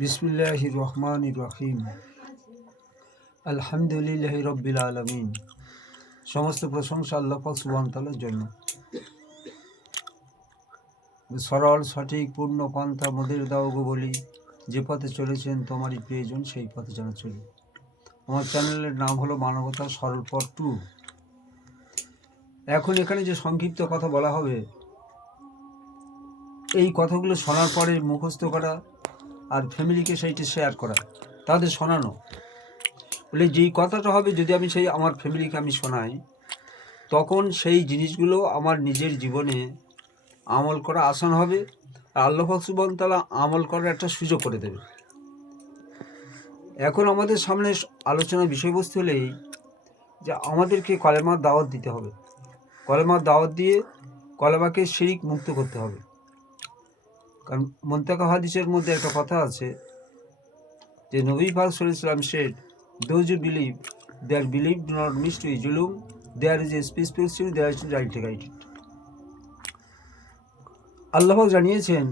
বিসমিল্লাহির রহমানির রহিম। আলহামদুলিল্লাহি রব্বিল আলামিন। সমস্ত প্রশংসা আল্লাহ পাক সুবহানাহু ওয়া তাআলার জন্য। সরল সঠিক পূর্ণ পন্থা মোদের দাও গো বলি, যে পথে চলেছেন তোমারই প্রিয়জন সেই পথে যেন চলি। আমার চ্যানেলের নাম হলো মানবতা সরল পথ 2। এখন এখানে যে সংক্ষিপ্ত কথা বলা হবে, এই কথাগুলো শোনার পরে মুখস্থ করা আর ফ্যামিলিকে সেইটি শেয়ার করা, তাদের শোনানো। বলে যেই কথাটা হবে, যদি আমি সেই আমার ফ্যামিলিকে আমি শোনাই, তখন সেই জিনিসগুলো আমার নিজের জীবনে আমল করা আসান হবে। আর আল্লাহ পাক সুবহানাহু ওয়া তাআলা আমল করার একটা সুযোগ করে দেবে। এখন আমাদের সামনে আলোচনার বিষয়বস্তু হলেই যে আমাদেরকে কলেমার দাওয়াত দিতে হবে। কলেমার দাওয়াত দিয়ে কলেমাকে শিরিক মুক্ত করতে হবে। কারণ মুনতাকা হাদিসের মধ্যে একটা কথা আছে যে নবী পাক সাল্লাল্লাহু আলাইহি ওয়াসাল্লাম said, those who believe, their belief do not mix to julum, there is a space pursuit, there is right guided. আল্লাহ পাক জানিয়েছেন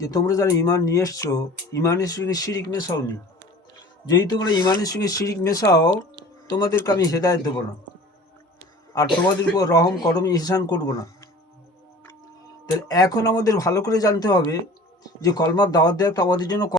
যে তোমরা যারা ঈমান নিয়ে এসছো, ঈমানের সঙ্গে শিরিক মেশাওনি। যদি তোমরা ঈমানের সঙ্গে শিরিক মেশাও, তোমাদেরকে আমি হেদায়েত দেবো না, আর তোমাদের উপর রহম করম ইহসান করবো না। তাহলে এখন আমাদের ভালো করে জানতে হবে যে কলমার দাওয়াত দেওয়া তো আমাদের জন্য